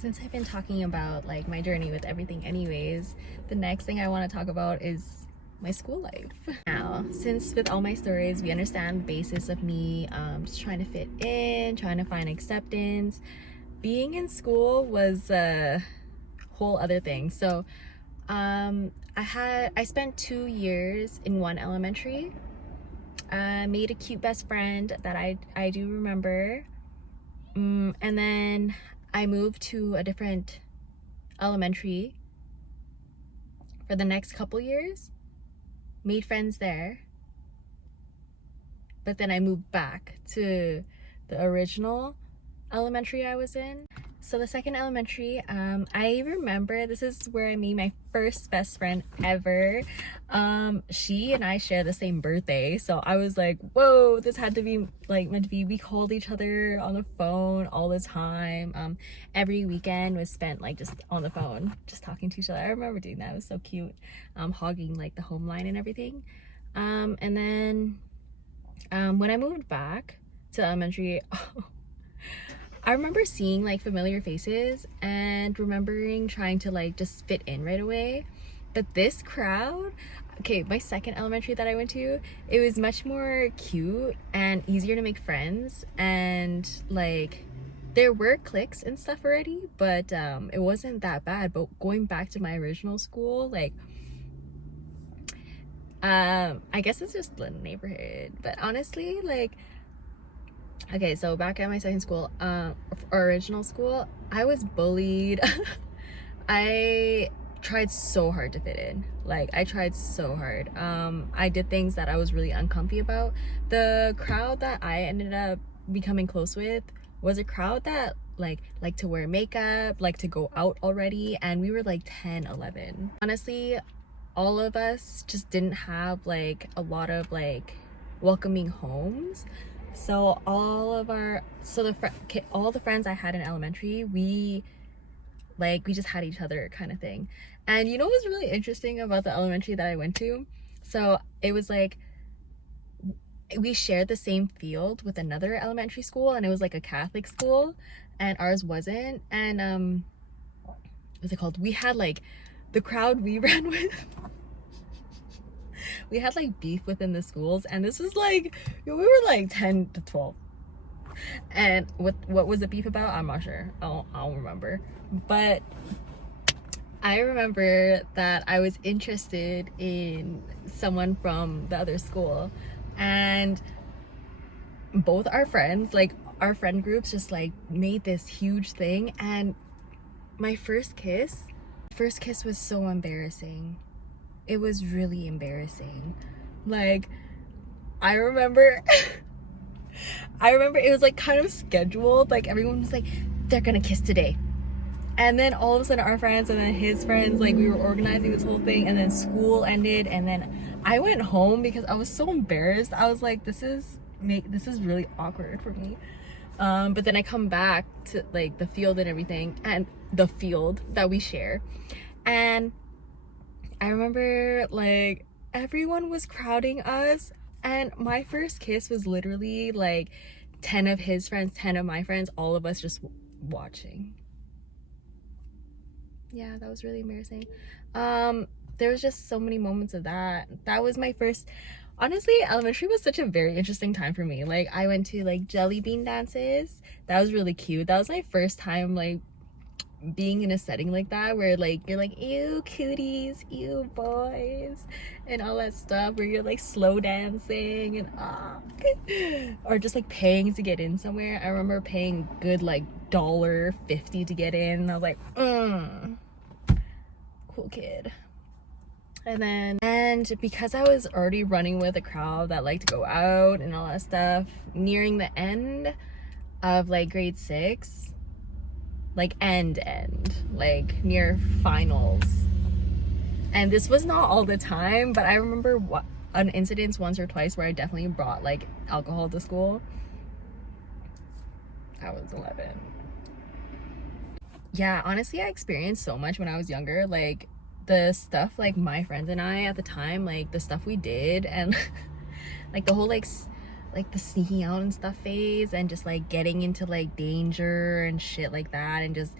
Since I've been talking about like my journey with everything anyways, the next thing I want to talk about is my school life. Now, since with all my stories, we understand the basis of me just trying to fit in, trying to find acceptance. Being in school was a whole other thing. So I spent 2 years in one elementary. Made a cute best friend that I do remember. And then I moved to a different elementary for the next couple years, made friends there, but then I moved back to the original elementary I was in. So the second elementary, I remember this is where I made my first best friend ever. She and I share the same birthday, so I was like, whoa, this had to be like meant to be. We called each other on the phone all the time. Every weekend was spent like just on the phone, just talking to each other. I remember doing that. It was so cute, hogging like the home line and everything. And then when I moved back to elementary, I remember seeing like familiar faces and remembering trying to like just fit in right away. But this crowd, okay, my second elementary that I went to, it was much more cute and easier to make friends, and like there were cliques and stuff already, but it wasn't that bad. But going back to my original school, like I guess it's just the neighborhood, but honestly, like, okay, so back at my second school, original school, I was bullied. I tried so hard to fit in. Like, I tried so hard. I did things that I was really uncomfy about. The crowd that I ended up becoming close with was a crowd that liked to wear makeup, liked to go out already, and we were like 10, 11. Honestly, all of us just didn't have like a lot of like welcoming homes. So all the friends I had in elementary, we just had each other kind of thing. And you know what was really interesting about the elementary that I went to? So it was like we shared the same field with another elementary school, and it was like a Catholic school, and ours wasn't. And what's it called? We had like the crowd we ran with. We had like beef within the schools, and this was like, we were like 10 to 12, and what was the beef about? I'm not sure. I don't remember, but I remember that I was interested in someone from the other school, and both our friends, like our friend groups, just like made this huge thing. And my first kiss was so embarrassing. It was really embarrassing. Like, I remember it was like kind of scheduled. Like, everyone was like, they're gonna kiss today. And then all of a sudden our friends and then his friends, like, we were organizing this whole thing, and then school ended, and then I went home because I was so embarrassed. I was like, this is really awkward for me. But then I come back to like the field and everything, and the field that we share, and I remember like everyone was crowding us, and my first kiss was literally like 10 of his friends, 10 of my friends, all of us just watching. Yeah, that was really embarrassing. There was just so many moments of that. That was my first, honestly, elementary was such a very interesting time for me. Like, I went to like jelly bean dances. That was really cute. That was my first time like being in a setting like that, where like you're like, ew cuties, ew boys, and all that stuff, where you're like slow dancing and or just like paying to get in somewhere. I remember paying good like $1.50 to get in, and I was like, cool kid. And because I was already running with a crowd that liked to go out and all that stuff, nearing the end of like grade 6, like end, like near finals, and this was not all the time, but I remember an incident once or twice where I definitely brought like alcohol to school. I was 11. Yeah, honestly, I experienced so much when I was younger. Like, the stuff like my friends and I at the time, like the stuff we did, and like the whole like the sneaking out and stuff phase, and just like getting into like danger and shit like that, and just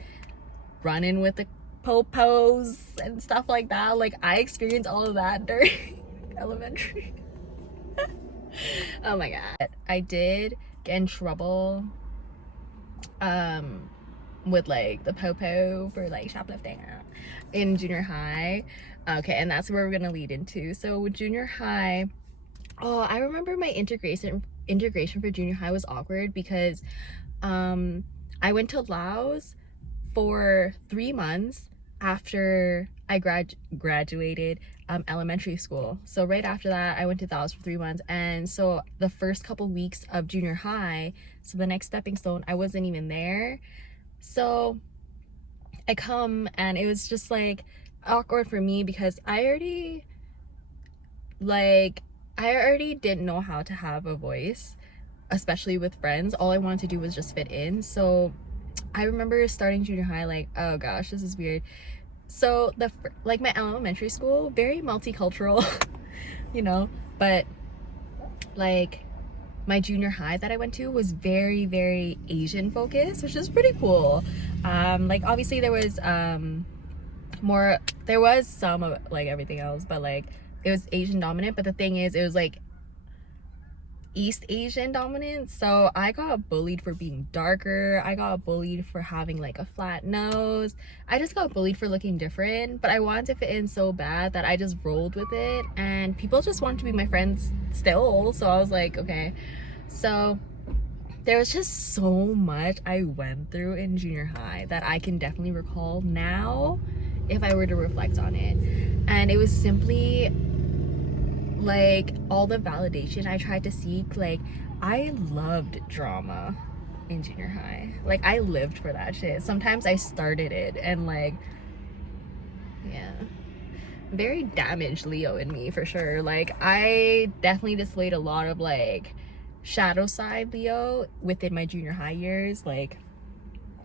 running with the popos and stuff like that. Like, I experienced all of that during elementary. Oh my god. I did get in trouble with like the popo for like shoplifting in junior high. Okay, and that's where we're gonna lead into. So with junior high, oh, I remember my integration for junior high was awkward because I went to Laos for 3 months after I graduated elementary school. So right after that, I went to Laos for 3 months, and so the first couple weeks of junior high, so the next stepping stone, I wasn't even there. So I come, and it was just like awkward for me because I already didn't know how to have a voice, especially with friends. All I wanted to do was just fit in. So I remember starting junior high like, oh gosh, this is weird. So like my elementary school, very multicultural, you know, but like my junior high that I went to was very, very Asian focused, which is pretty cool. Like obviously there was some of like everything else, but like it was Asian dominant. But the thing is, it was like East Asian dominant. So I got bullied for being darker. I got bullied for having like a flat nose. I just got bullied for looking different, but I wanted to fit in so bad that I just rolled with it, and people just wanted to be my friends still. So I was like, okay. So there was just so much I went through in junior high that I can definitely recall now if I were to reflect on it. And it was simply like all the validation I tried to seek. Like, I loved drama in junior high. Like, I lived for that shit. Sometimes I started it, and like, yeah, very damaged Leo in me for sure. Like, I definitely displayed a lot of like shadow side Leo within my junior high years. Like,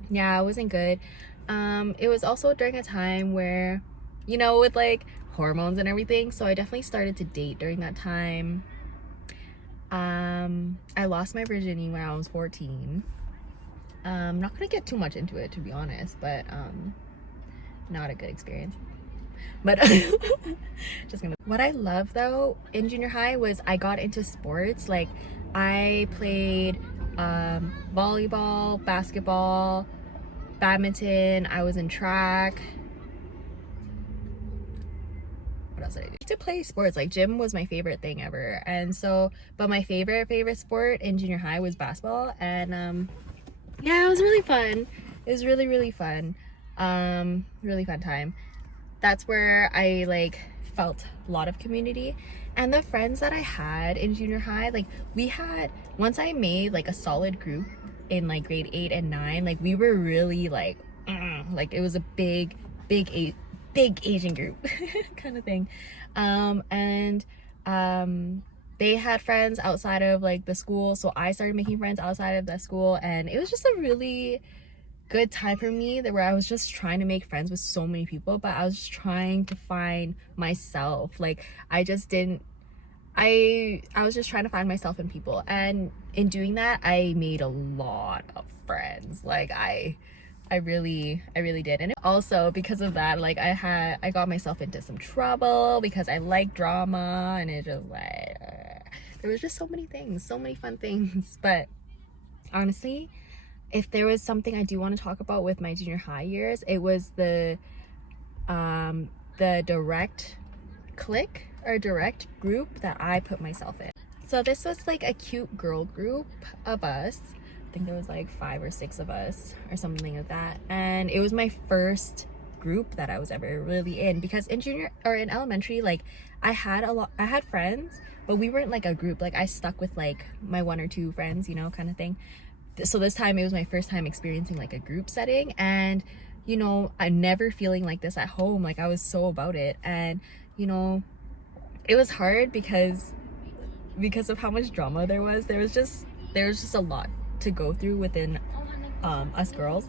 yeah, it wasn't good. It was also during a time where, you know, with like hormones and everything, so I definitely started to date during that time. I lost my virginity when I was 14. I'm not gonna get too much into it, to be honest, but not a good experience. But what I love though in junior high was I got into sports. Like, I played volleyball, basketball, badminton. I was in track. What else did I do? To play sports. Like, gym was my favorite thing ever. And so, but my favorite sport in junior high was basketball. And yeah, it was really fun. It was really, really fun. Really fun time. That's where I like felt a lot of community. And the friends that I had in junior high, like, once I made like a solid group in like grade 8 and 9, like, we were really like it was a big Asian group kind of thing. They had friends outside of like the school, so I started making friends outside of the school, and it was just a really good time for me where I was just trying to make friends with so many people, but I was just trying to find myself. Like, I was just trying to find myself in people, and in doing that I made a lot of friends. Like, I really did. And also because of that, like, I got myself into some trouble because I like drama, and it just like there was just so many things, so many fun things. But honestly, if there was something I do want to talk about with my junior high years, it was the direct clique or direct group that I put myself in. So this was like a cute girl group of us. I think there was like 5 or 6 of us or something like that, and it was my first group that I was ever really in, because in elementary, like, I had friends, but we weren't like a group. Like, I stuck with like my 1 or 2 friends, you know, kind of thing. So this time it was my first time experiencing like a group setting, and you know, I'm never feeling like this at home. Like, I was so about it, and you know, it was hard because of how much drama there was just a lot to go through within us girls.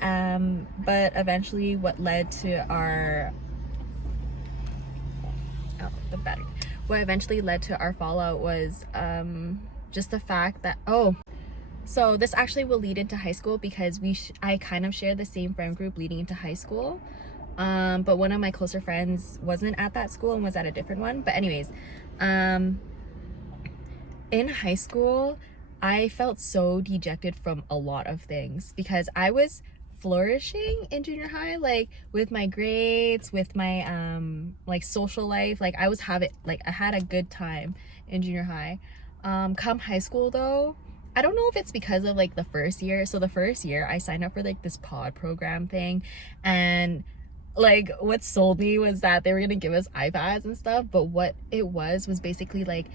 But eventually what led to our fallout was just the fact that So this actually will lead into high school because I kind of share the same friend group leading into high school. But one of my closer friends wasn't at that school and was at a different one. But anyways, in high school, I felt so dejected from a lot of things because I was flourishing in junior high, like with my grades, with my like social life. Like I had a good time in junior high. Come high school though, I don't know if it's because of like the first year. So the first year I signed up for like this pod program thing, and like what sold me was that they were gonna give us iPads and stuff, but what it was basically like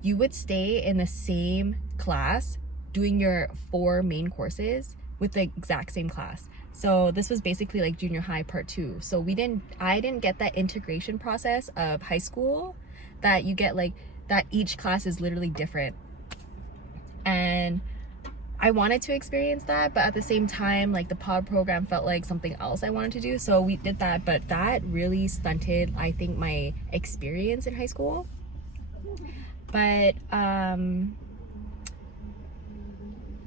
you would stay in the same class doing your 4 main courses with the exact same class. So this was basically like junior high part 2. So I didn't get that integration process of high school that you get, like that each class is literally different. And I wanted to experience that, but at the same time, like the pod program felt like something else I wanted to do. So we did that, but that really stunted, I think, my experience in high school. But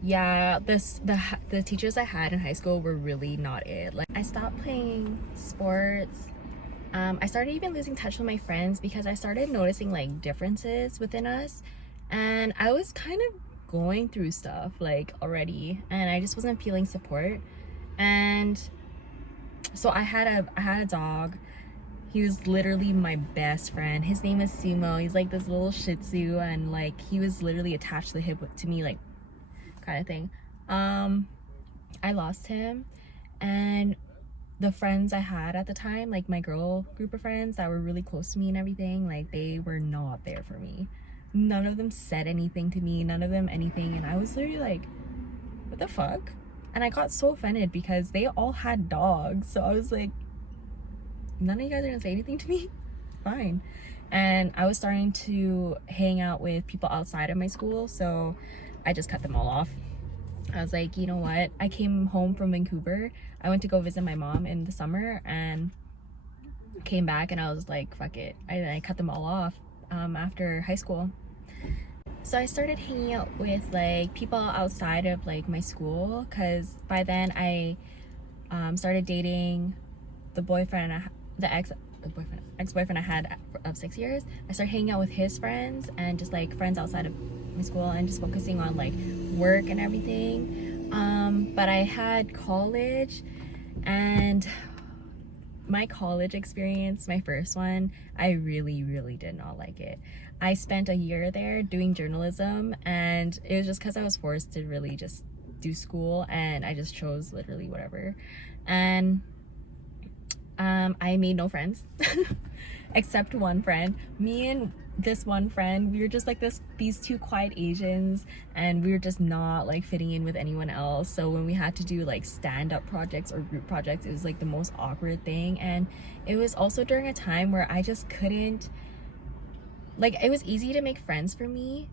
yeah, the teachers I had in high school were really not it. Like I stopped playing sports. I started even losing touch with my friends because I started noticing like differences within us, and I was kind of going through stuff like already, and I just wasn't feeling support. And so I had a dog. He was literally my best friend. His name is Sumo. He's like this little Shih Tzu, and like he was literally attached to the hip to me, like kind of thing. I lost him, and the friends I had at the time, like my girl group of friends that were really close to me and everything, like they were not there for me. None of them said anything to me, none of them anything, and I was literally like, what the fuck? And I got so offended because they all had dogs, so I was like, none of you guys are gonna say anything to me? Fine. And I was starting to hang out with people outside of my school, so I just cut them all off. I was like, you know what? I came home from Vancouver. I went to go visit my mom in the summer and came back, and I was like, fuck it. I cut them all off after high school. So I started hanging out with like people outside of like my school, because by then I started dating the ex-boyfriend I had of 6 years. I started hanging out with his friends and just like friends outside of my school and just focusing on like work and everything. But I had college, and my college experience, my first one, I really did not like it. I spent a year there doing journalism, and it was just because I was forced to really just do school, and I just chose literally whatever. And I made no friends except one friend. Me and this one friend, we were just like these 2 quiet Asians, and we were just not like fitting in with anyone else. So when we had to do like stand-up projects or group projects, it was like the most awkward thing. And it was also during a time where I just couldn't, like, it was easy to make friends for me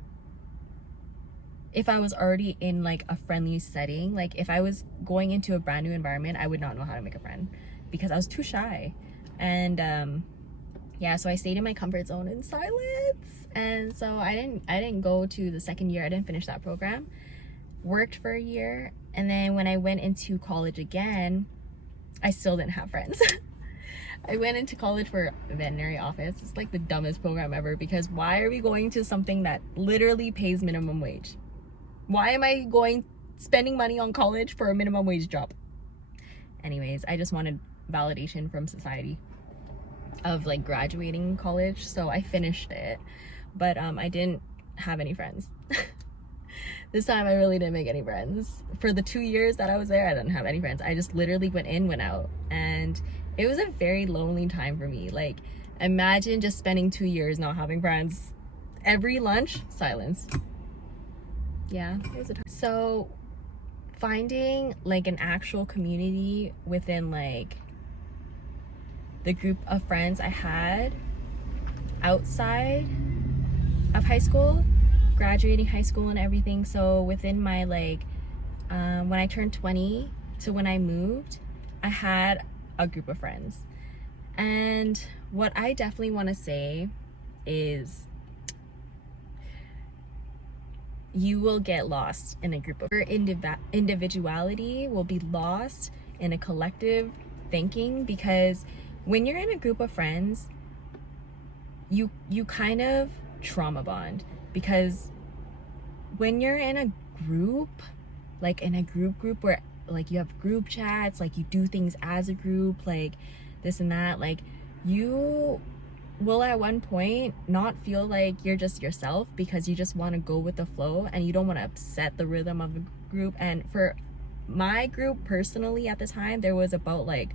if I was already in like a friendly setting. Like if I was going into a brand new environment, I would not know how to make a friend because I was too shy. And yeah, so I stayed in my comfort zone in silence. And so I didn't go to the second year. I didn't finish that program. Worked for a year, and then when I went into college again, I still didn't have friends. I went into college for veterinary office. It's like the dumbest program ever, because why are we going to something that literally pays minimum wage? Why am I spending money on college for a minimum wage job? Anyways, I just wanted validation from society of like graduating college, so I finished it, but I didn't have any friends. This time I really didn't make any friends. For the 2 years that I was there, I didn't have any friends. I just literally went in, went out, and it was a very lonely time for me. Like, imagine just spending 2 years not having friends. Every lunch, silence. Yeah, it was a time. So finding like an actual community within like the group of friends I had outside of high school, graduating high school and everything. So within my like when I turned 20 to when I moved, I had a group of friends. And what I definitely want to say is, you will get lost in a group of your individuality will be lost in a collective thinking, because when you're in a group of friends, you kind of trauma bond, because when you're in a group, like in a group where like you have group chats, like you do things as a group, like this and that, like you will at one point not feel like you're just yourself, because you just want to go with the flow and you don't want to upset the rhythm of the group. And for my group personally at the time, there was about like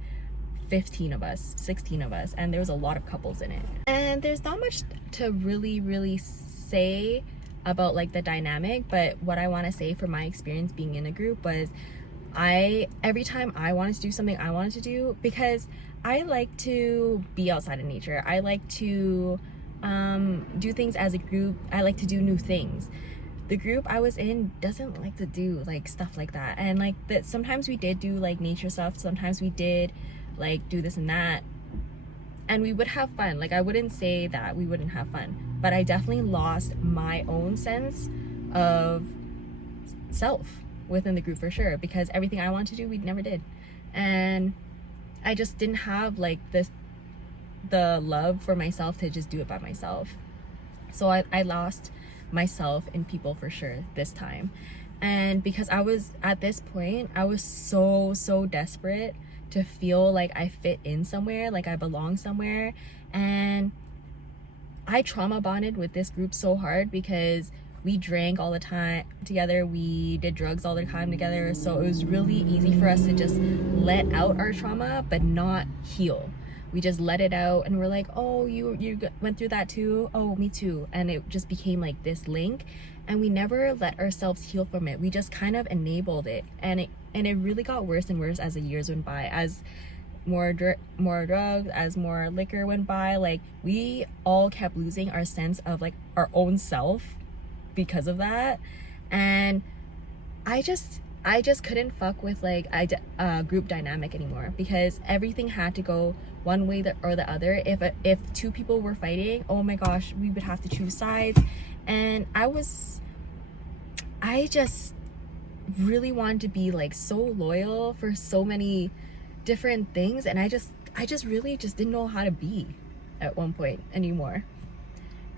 15 of us, 16 of us, and there was a lot of couples in it. And there's not much to really say about like the dynamic, but what I want to say from my experience being in a group was every time I wanted to do something I wanted to do, because I like to be outside in nature, I like to do things as a group, I like to do new things. The group I was in doesn't like to do like stuff like that, and like that sometimes we did do like nature stuff, sometimes we did like do this and that, and we would have fun. Like I wouldn't say that we wouldn't have fun, but I definitely lost my own sense of self within the group for sure, because everything I wanted to do we never did, and I just didn't have like the love for myself to just do it by myself. So I lost myself in people for sure this time. And because I was at this point, I was so desperate to feel like I fit in somewhere, like I belong somewhere. And I trauma bonded with this group so hard, because we drank all the time together, we did drugs all the time together, so it was really easy for us to just let out our trauma but not heal. We just let it out and we're like, oh, you went through that too? Oh, me too. And it just became like this link, and we never let ourselves heal from it. We just kind of enabled it, and it really got worse and worse as the years went by, as more drugs, as more liquor went by. Like we all kept losing our sense of like our own self because of that. And I just couldn't fuck with like group dynamic anymore, because everything had to go one way or the other. If two people were fighting, oh my gosh, we would have to choose sides. And I just really wanted to be like so loyal for so many different things, and I just really just didn't know how to be at one point anymore.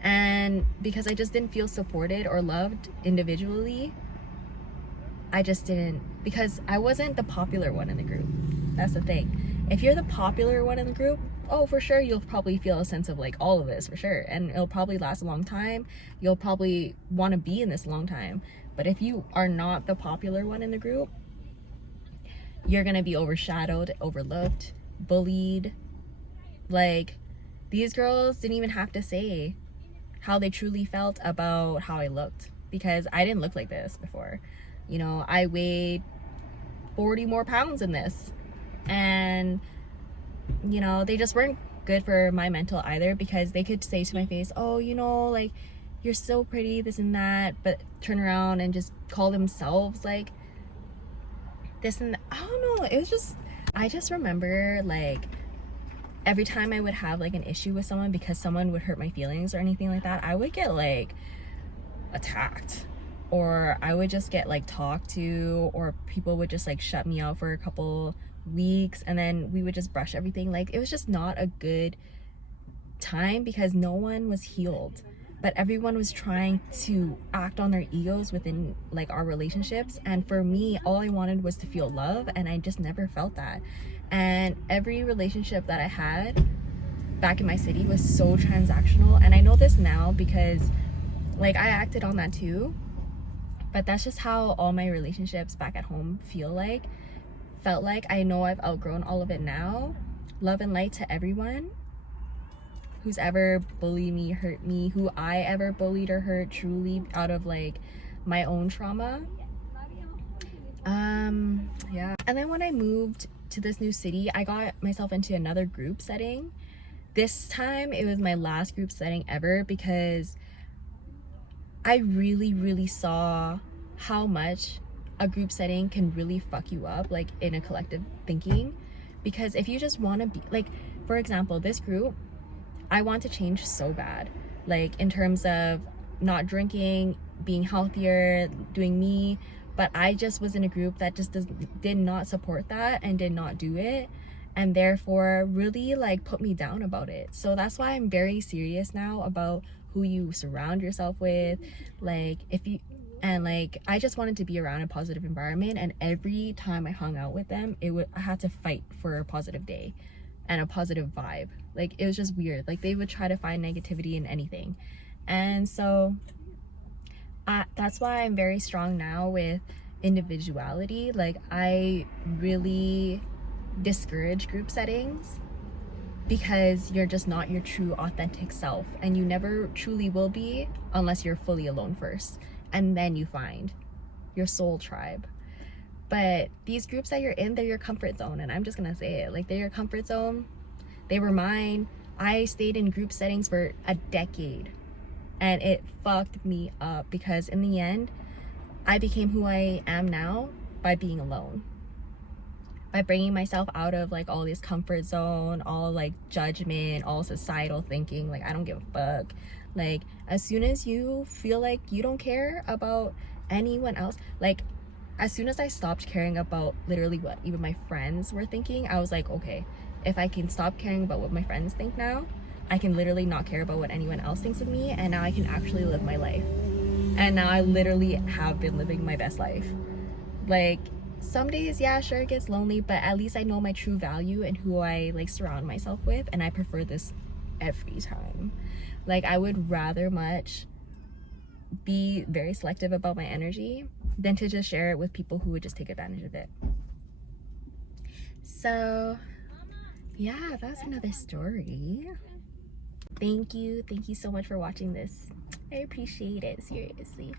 And because I just didn't feel supported or loved individually, I just didn't, because I wasn't the popular one in the group. That's the thing. If you're the popular one in the group, oh, for sure, you'll probably feel a sense of like all of this for sure, and it'll probably last a long time. You'll probably want to be in this a long time. But if you are not the popular one in the group, you're gonna be overshadowed, overlooked, bullied. Like these girls didn't even have to say how they truly felt about how I looked, because I didn't look like this before. You know, I weighed 40 more pounds in this, and you know, they just weren't good for my mental either, because they could say to my face, oh, you know, like you're so pretty, this and that, but turn around and just call themselves like this and that. I don't know, it was just, I just remember like every time I would have like an issue with someone because someone would hurt my feelings or anything like that, I would get like attacked, or I would just get like talked to, or people would just like shut me out for a couple weeks, and then we would just brush everything. Like it was just not a good time, because no one was healed, but everyone was trying to act on their egos within like our relationships. And for me, all I wanted was to feel love, and I just never felt that. And every relationship that I had back in my city was so transactional, and I know this now because like I acted on that too, but that's just how all my relationships back at home felt like. I know I've outgrown all of it now. Love and light to everyone who's ever bullied me, hurt me, who I ever bullied or hurt truly out of like my own trauma. Yeah. And then when I moved to this new city, I got myself into another group setting. This time it was my last group setting ever, because I really saw how much a group setting can really fuck you up, like in a collective thinking. Because if you just want to be like, for example, this group, I want to change so bad, like in terms of not drinking, being healthier, doing me, but I just was in a group that just did not support that and did not do it, and therefore really like put me down about it. So that's why I'm very serious now about who you surround yourself with. Like if you and like I just wanted to be around a positive environment, and every time I hung out with them, I had to fight for a positive day and a positive vibe. Like it was just weird. Like they would try to find negativity in anything. And so that's why I'm very strong now with individuality. Like I really discourage group settings because you're just not your true authentic self, and you never truly will be unless you're fully alone first, and then you find your soul tribe. But these groups that you're in, they're your comfort zone, and I'm just gonna say it, like they're your comfort zone. They were mine. I stayed in group settings for a decade, and it fucked me up because in the end I became who I am now by being alone, by bringing myself out of like all this comfort zone, all like judgment, all societal thinking. Like I don't give a fuck. Like as soon as you feel like you don't care about anyone else, like as soon as I stopped caring about literally what even my friends were thinking, I was like, okay, if I can stop caring about what my friends think now, I can literally not care about what anyone else thinks of me, and now I can actually live my life. And now I literally have been living my best life. Like some days, yeah, sure, it gets lonely, but at least I know my true value and who I like surround myself with, and I prefer this every time. Like I would rather much be very selective about my energy than to just share it with people who would just take advantage of it. So yeah, that's another story. Thank you so much for watching this. I appreciate it, seriously.